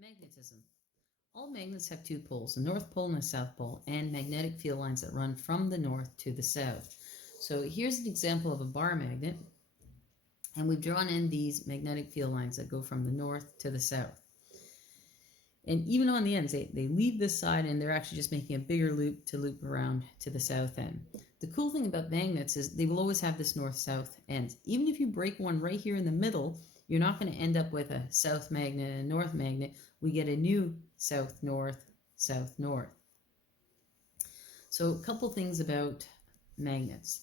Magnetism. All magnets have two poles, a north pole and a south pole, and magnetic field lines that run from the north to the south. So here's an example of a bar magnet, and we've drawn in these magnetic field lines that go from the north to the south. And even on the ends, they leave this side and they're actually just making a bigger loop to loop around to the south end. The cool thing about magnets is they will always have this north-south end. Even if you break one right here in the middle, you're not going to end up with a south magnet and a north magnet. We get a new south-north, south-north. So a couple things about magnets.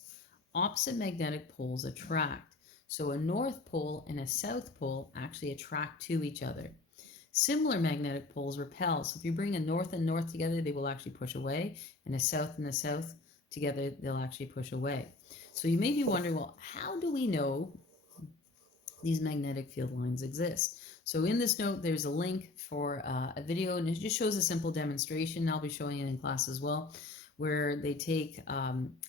Opposite magnetic poles attract. So a north pole and a south pole actually attract to each other. Similar magnetic poles repel. So if you bring a north and north together, they will actually push away, and a south and a south together, they'll actually push away. So you may be wondering, well, how do we know these magnetic field lines exist? So in this note, there's a link for a video, and it just shows a simple demonstration. I'll be showing it in class as well, where they take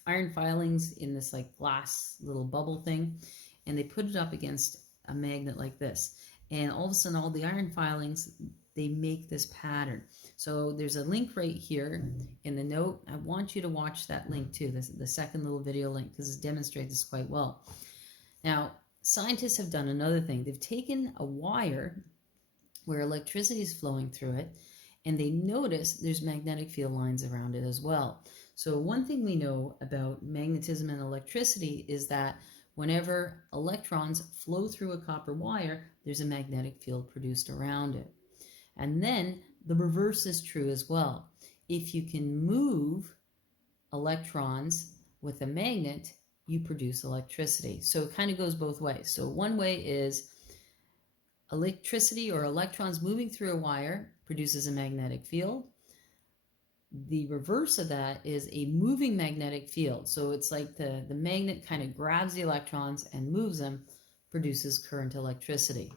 iron filings in this like glass little bubble thing, and they put it up against a magnet like this. And all of a sudden, all the iron filings, they make this pattern. So there's a link right here in the note. I want you to watch that link too, the second little video link, because it demonstrates this quite well. Now, scientists have done another thing. They've taken a wire where electricity is flowing through it, and they notice there's magnetic field lines around it as well. So one thing we know about magnetism and electricity is that whenever electrons flow through a copper wire, there's a magnetic field produced around it. And then the reverse is true as well. If you can move electrons with a magnet, you produce electricity. So it kind of goes both ways. So one way is electricity or electrons moving through a wire produces a magnetic field. The reverse of that is a moving magnetic field. So it's like the magnet kind of grabs the electrons and moves them, produces current electricity.